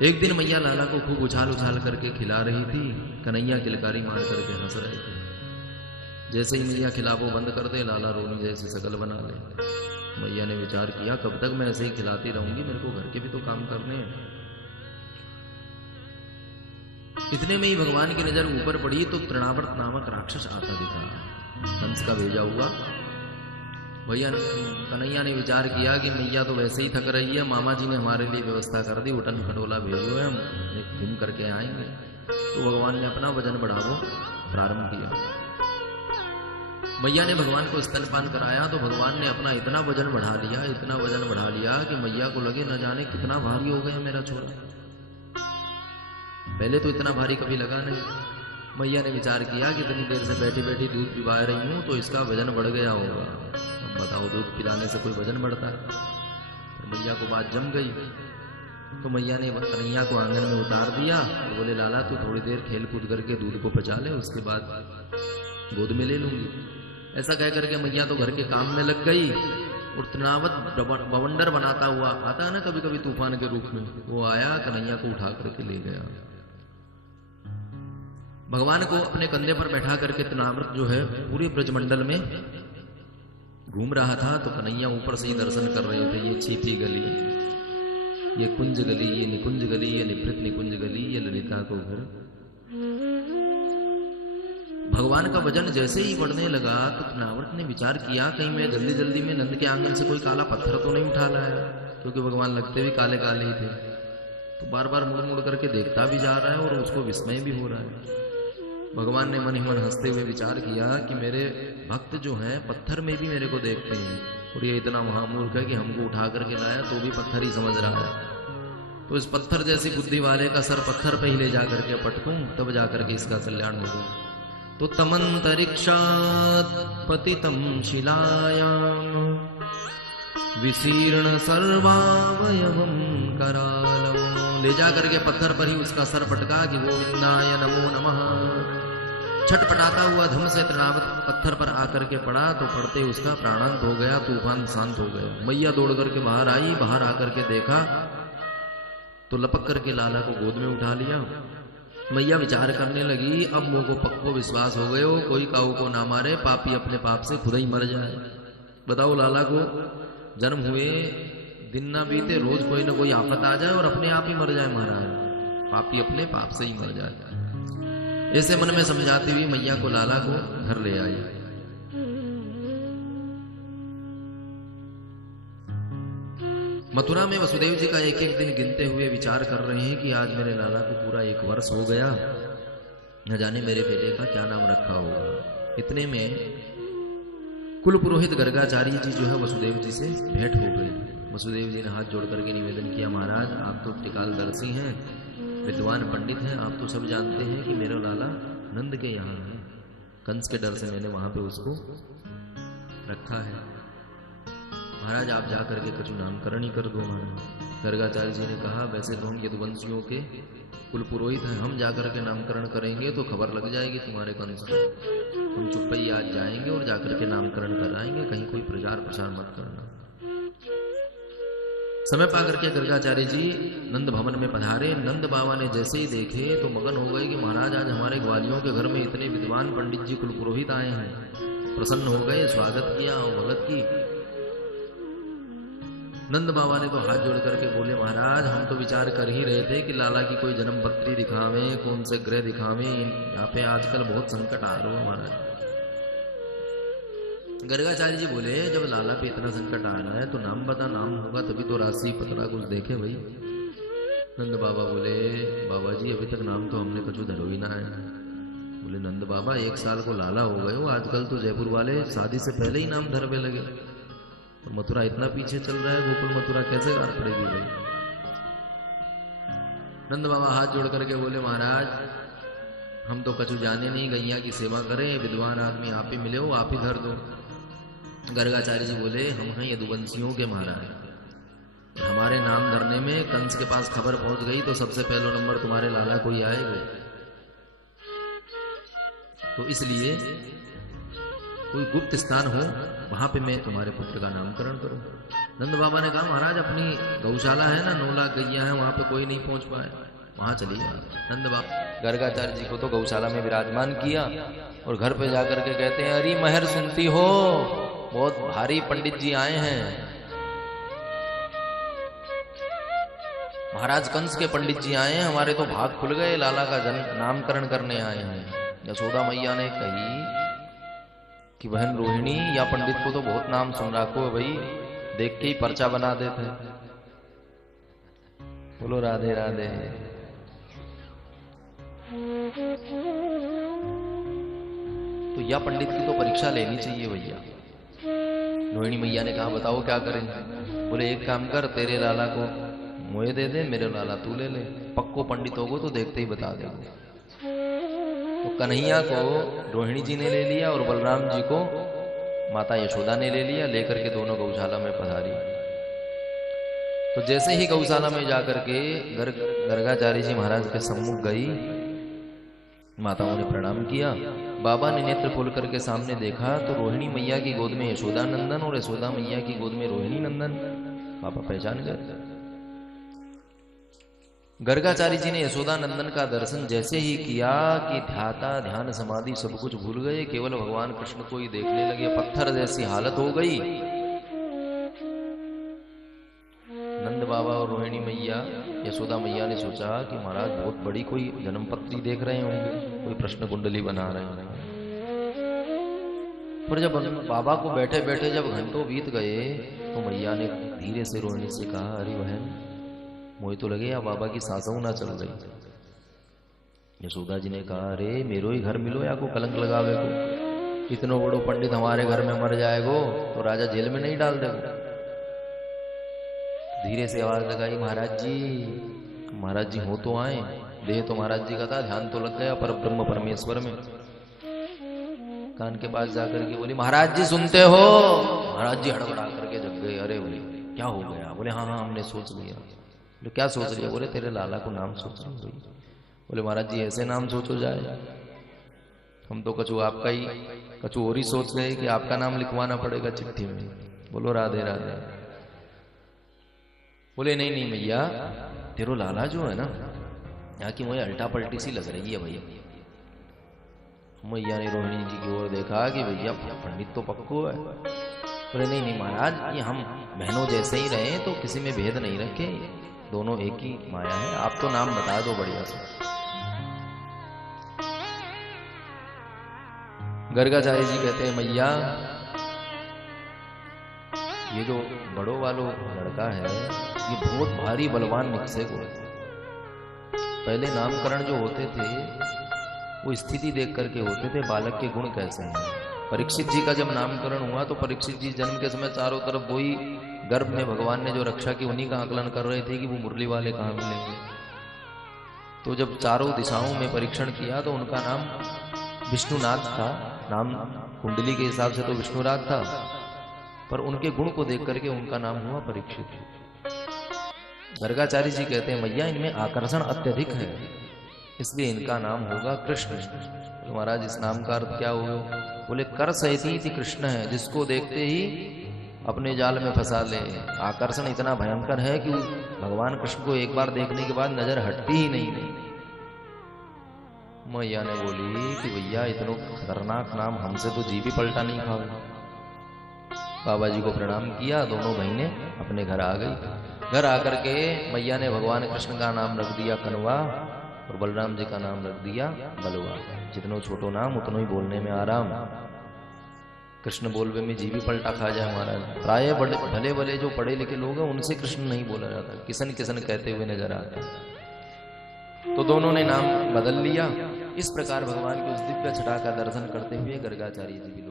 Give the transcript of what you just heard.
एक दिन मैया लाला को खूब उछाल उछाल करके खिला रही थी। कन्हैया किलकारी मार करके हंस रहे थे। जैसे ही मैया खिलाबो बंद कर दे, लाला रोनी जैसी शकल बना ले। मैया ने विचार किया, कब तक मैं ऐसे ही खिलाती रहूंगी, मेरे को घर के भी तो काम करने हैं। इतने में ही भगवान की नजर ऊपर पड़ी तो तृणावर्त नामक राक्षस आता दिखा, कंस का भेजा हुआ। भैया कन्हैया ने विचार किया कि मैया तो वैसे ही थक रही है, मामा जी ने हमारे लिए व्यवस्था कर दी, उठन खटोला भेजो है, हम घूम करके आएंगे। तो भगवान ने अपना वजन बढ़ावो प्रारंभ किया। मैया ने भगवान को स्तनपान कराया तो भगवान ने अपना इतना वजन बढ़ा लिया, इतना वजन बढ़ा लिया कि मैया को लगे न जाने कितना भारी हो गया मेरा छोरा। पहले तो इतना भारी कभी लगा नहीं। मैया ने विचार किया कि इतनी देर से बैठी बैठी दूध पिला रही हूं तो इसका वजन बढ़ गया होगा। अब बताओ, दूध पिलाने से कोई वजन बढ़ता है? तो मैया को बात जम गई। तो मैया ने कन्हैया को आंगन में उतार दिया और बोले, लाला तू थोड़ी देर खेल कूद करके दूध को पचा ले, उसके बाद गोद में ले लूंगी। ऐसा कह करके मैया तो घर के काम में लग गई और तृणावत बवंडर बनाता हुआ आता है ना कभी कभी तूफान के रूप में, वो आया, कन्हैया को उठा करके ले गया। भगवान को अपने कंधे पर बैठा करके तृणावत जो है पूरे ब्रजमंडल में घूम रहा था। तो कन्हैया ऊपर से ही दर्शन कर रहे थे। ये छिपी गली, ये कुंज गली, ये निकुंज गली, ये निभृत निकुंज गली, ये ललिता को घर। भगवान का वजन जैसे ही बढ़ने लगा तो तृणावर्त ने विचार किया, कहीं मैं जल्दी जल्दी में नंद के आंगन से कोई काला पत्थर तो नहीं उठा लाया, क्योंकि भगवान लगते भी काले काले ही थे। तो बार बार मुड़ मुड़ करके देखता भी जा रहा है और उसको विस्मय भी हो रहा है। भगवान ने मन ही मन हंसते हुए विचार किया कि मेरे भक्त जो हैं पत्थर में भी मेरे को देखते हैं, और ये इतना महामूर्ख है कि हमको उठा करके लाया तो भी पत्थर ही समझ रहा है। तो इस पत्थर जैसी बुद्धि वाले का सर पत्थर पे ही ले जा करके पटकूं, तब जा करके इसका कल्याण होगा। तो तमंतरिक्षात् पतितं शिलायां विशीर्ण सर्वावयवं करालम्। ले जा करके पत्थर पर ही उसका सर पटका कि गोविंदाय नमो नमः। छटपटाता हुआ धम से तृणावत पत्थर पर आकर के पड़ा तो पड़ते उसका प्राणांत हो गया, तूफान शांत हो गया। मैया दौड़ करके बाहर आई, बाहर आकर के देखा तो लपक करके लाला को गोद में उठा लिया। मैया विचार करने लगी, अब मुंह को पक्को विश्वास हो गए हो, कोई काऊ को ना मारे, पापी अपने पाप से खुद ही मर जाए। बताओ, लाला को जन्म हुए दिन ना बीते, रोज कोई ना कोई आफत आ जाए और अपने आप ही मर जाए महाराज, पापी अपने पाप से ही मर जाए। ऐसे मन में समझाती हुई मैया को लाला को घर ले आई। मथुरा में वसुदेव जी का एक एक दिन गिनते हुए विचार कर रहे हैं कि आज मेरे लाला को पूरा 1 वर्ष हो गया, न जाने मेरे बेटे का क्या नाम रखा होगा। इतने में कुल पुरोहित गर्गाचार्य जी जो है वसुदेव जी से भेंट हो गए। वसुदेव जी ने हाथ जोड़ करके निवेदन किया, महाराज आप तो त्रिकालदर्शी हैं, विद्वान पंडित हैं, आप तो सब जानते हैं कि मेरा लाला नंद के यहाँ है, कंस के डर से मैंने वहां पे उसको रखा है। महाराज आप जा करके कछु नामकरण ही कर दो। महाराज गर्गाचार्य जी ने कहा, वैसे तो हम यदुवंशियों के कुल पुरोहित हैं, हम जाकर के नामकरण करेंगे तो खबर लग जाएगी तुम्हारे कंस को। हम चुप ही आज जाएंगे और जाकर के नामकरण कराएंगे, कहीं कोई प्रचार प्रसार मत करना। समय पाकर के गर्गाचार्य जी नंद भवन में पधारे। नंद बाबा ने जैसे ही देखे तो मगन हो गए कि महाराज आज हमारे ग्वालियों के घर में इतने विद्वान पंडित जी कुल पुरोहित आए हैं। प्रसन्न हो गए, स्वागत किया और भगत की। नंद बाबा ने तो हाथ जोड़ करके बोले, महाराज हम तो विचार कर ही रहे थे कि लाला की कोई जन्म पत्री दिखावे, कौन से ग्रह दिखावे, यहाँ पे आजकल बहुत संकट आ रहा है महाराज। गर्गाचार्य जी बोले, जब लाला पे इतना संकट आ रहा है तो नाम बता, नाम होगा तभी तो राशि पतरा कुछ देखे भाई। नंद बाबा बोले, बाबा जी अभी तक नाम तो हमने कुछ धरो ही ना है। बोले, नंद बाबा 1 साल को लाला हो गए हो, आजकल तो जयपुर वाले शादी से पहले ही नाम धरवे लगे, और मथुरा इतना पीछे चल रहा है, गोकुल मथुरा कैसे गाड़ पड़ेगी भाई। नंद बाबा हाथ जोड़ करके बोले, महाराज हम तो कछु जाने नहीं, गैया की सेवा करें, विद्वान आदमी आप ही मिले हो, आप ही धर दो। गर्गाचार्य जी बोले, हम हैं यदुवंशियों के महाराज, हमारे नाम धरने में कंस के पास खबर पहुंच गई तो सबसे पहला नंबर तुम्हारे लाला को ही आएगा, तो इसलिए कोई गुप्त स्थान हो वहां पे मैं तुम्हारे पुत्र का नामकरण करूं। नंद बाबा ने कहा महाराज अपनी गौशाला है ना, 9 लाख गैया है, वहां पे कोई नहीं पहुंच पाए, वहां चलिए। नंद बाबा गर्गाचार्य जी को तो गौशाला में विराजमान किया और घर पे जाकर के कहते हैं, अरे महर सुनती हो, बहुत भारी पंडित जी आए हैं, महाराज कंस के पंडित जी आए हैं, हमारे तो भाग खुल गए, लाला का नामकरण करने आए हैं। यशोदा मैया ने कही कि बहन रोहिणी, या पंडित को तो बहुत नाम सुन रखो है भाई, देख के ही पर्चा बना देते। बोलो राधे राधे। तो या पंडित की तो परीक्षा लेनी चाहिए भैया। रोहिणी मैया ने कहा बताओ क्या करें। बोले एक काम कर, तेरे लाला को मुझे दे दे, मेरे लाला तू ले ले, पक्को पंडित होगो तो देखते ही बता देंगे। तो कन्हैया को रोहिणी जी ने ले लिया और बलराम जी को माता यशोदा ने ले लिया, लेकर के दोनों गौशाला में पधारी। तो जैसे ही गौशाला में जाकर के गर्गाचार्य जी महाराज के सम्मुख गई, माताओं ने प्रणाम किया। बाबा ने नेत्र खोल करके सामने देखा तो रोहिणी मैया की गोद में यशोदा नंदन और यशोदा मैया की गोद में रोहिणी नंदन। बाबा पहचान गए। गर्गाचार्य जी ने यशोदा नंदन का दर्शन जैसे ही किया कि ध्याता ध्यान समाधि सब कुछ भूल गए, केवल भगवान कृष्ण को ही देखने लगे। पत्थर जैसी हालत हो गई। नंद बाबा और रोहिणी मैया यशोदा मैया ने सोचा कि महाराज बहुत बड़ी कोई जन्मपत्री देख रहे होंगे, कोई प्रश्न कुंडली बना रहे होंगे। पर जब बाबा को बैठे बैठे जब घंटों बीत गए तो मैया ने धीरे से रोहिणी से कहा, अरे बहन मुझे तो लगे या बाबा की सांसों ना चल रही। यशोदा जी ने कहा, अरे मेरो ही घर मिलो या को कलंक लगावे को, इतनो बड़ो पंडित हमारे घर में मर जाएगो तो राजा जेल में नहीं डाल देगो। धीरे से आवाज लगाई, महाराज जी हो तो आए, देह तो महाराज जी का था, ध्यान तो लग गया पर ब्रह्म परमेश्वर में। कान के पास जाकर के बोली, महाराज जी सुनते हो? महाराज जी हड़बड़ा करके जग गए। अरे बोले क्या हो गया? बोले हाँ हमने सोच लिया। बोले क्या सोच लिया? बोले तेरे लाला को नाम सोच रही। बोले महाराज जी ऐसे नाम सोचो जाए, हम तो कछु आपका ही कछु और ही सोच रहे कि आपका नाम लिखवाना पड़ेगा चिट्ठी में। बोलो राधे राधे। बोले नहीं मैया, तेरो लाला जो है ना, यहाँ की मुझे अल्टा पलटी सी लग रही है भैया। मैया ने रोहिणी जी की ओर देखा कि भैया पंडित तो पक्को है। बोले नहीं महाराज, ये हम बहनों जैसे ही रहे तो किसी में भेद नहीं रखे, दोनों एक ही माया है, आप तो नाम बता दो बढ़िया से। गर्गाचार्य जी कहते हैं, मैया ये जो बड़ो वालो लड़का है ये बहुत भारी बलवान निकसे को। पहले नामकरण जो होते थे वो स्थिति देख करके होते थे, बालक के गुण कैसे हैं। परीक्षित जी का जब नामकरण हुआ तो परीक्षित जी जन्म के समय चारों तरफ वही गर्भ में भगवान ने जो रक्षा की उन्हीं का आकलन कर रहे थे कि वो मुरली वाले कहाँ मिलेंगे। तो जब चारों दिशाओं में परीक्षण किया तो उनका नाम विष्णुनाथ था। नाम कुंडली के हिसाब से तो विष्णुनाथ था, पर उनके गुण को देख करके उनका नाम हुआ परीक्षित। गर्गाचार्य जी कहते हैं, मैया इनमें आकर्षण अत्यधिक है, इसलिए इनका नाम होगा कृष्ण। तो महाराज इस नाम का अर्थ क्या होगा? बोले कर सहती कृष्ण है, जिसको देखते ही अपने जाल में फंसा ले। आकर्षण इतना भयंकर है कि भगवान कृष्ण को एक बार देखने के बाद नजर हटती ही नहीं। मैया ने बोली कि भैया इतना खतरनाक नाम हमसे तो जी भी पलटा नहीं खाओ। बाबा जी को प्रणाम किया, दोनों बहनें अपने घर आ गई। घर आकर के मैया ने भगवान कृष्ण का नाम रख दिया कनवा और बलराम जी का नाम रख दिया बलवा। जितनो छोटो नाम उतनो ही बोलने में आराम। कृष्ण बोलवे में जी भी पलटा खा जाए महाराज। प्राय भले भले जो पढ़े लिखे लोग हैं उनसे कृष्ण नहीं बोला जाता, किसन किसन कहते हुए नजर आते। तो दोनों ने नाम बदल लिया। इस प्रकार भगवान की उस दिव्य छटा का दर्शन करते हुए गर्गाचार्य जी भी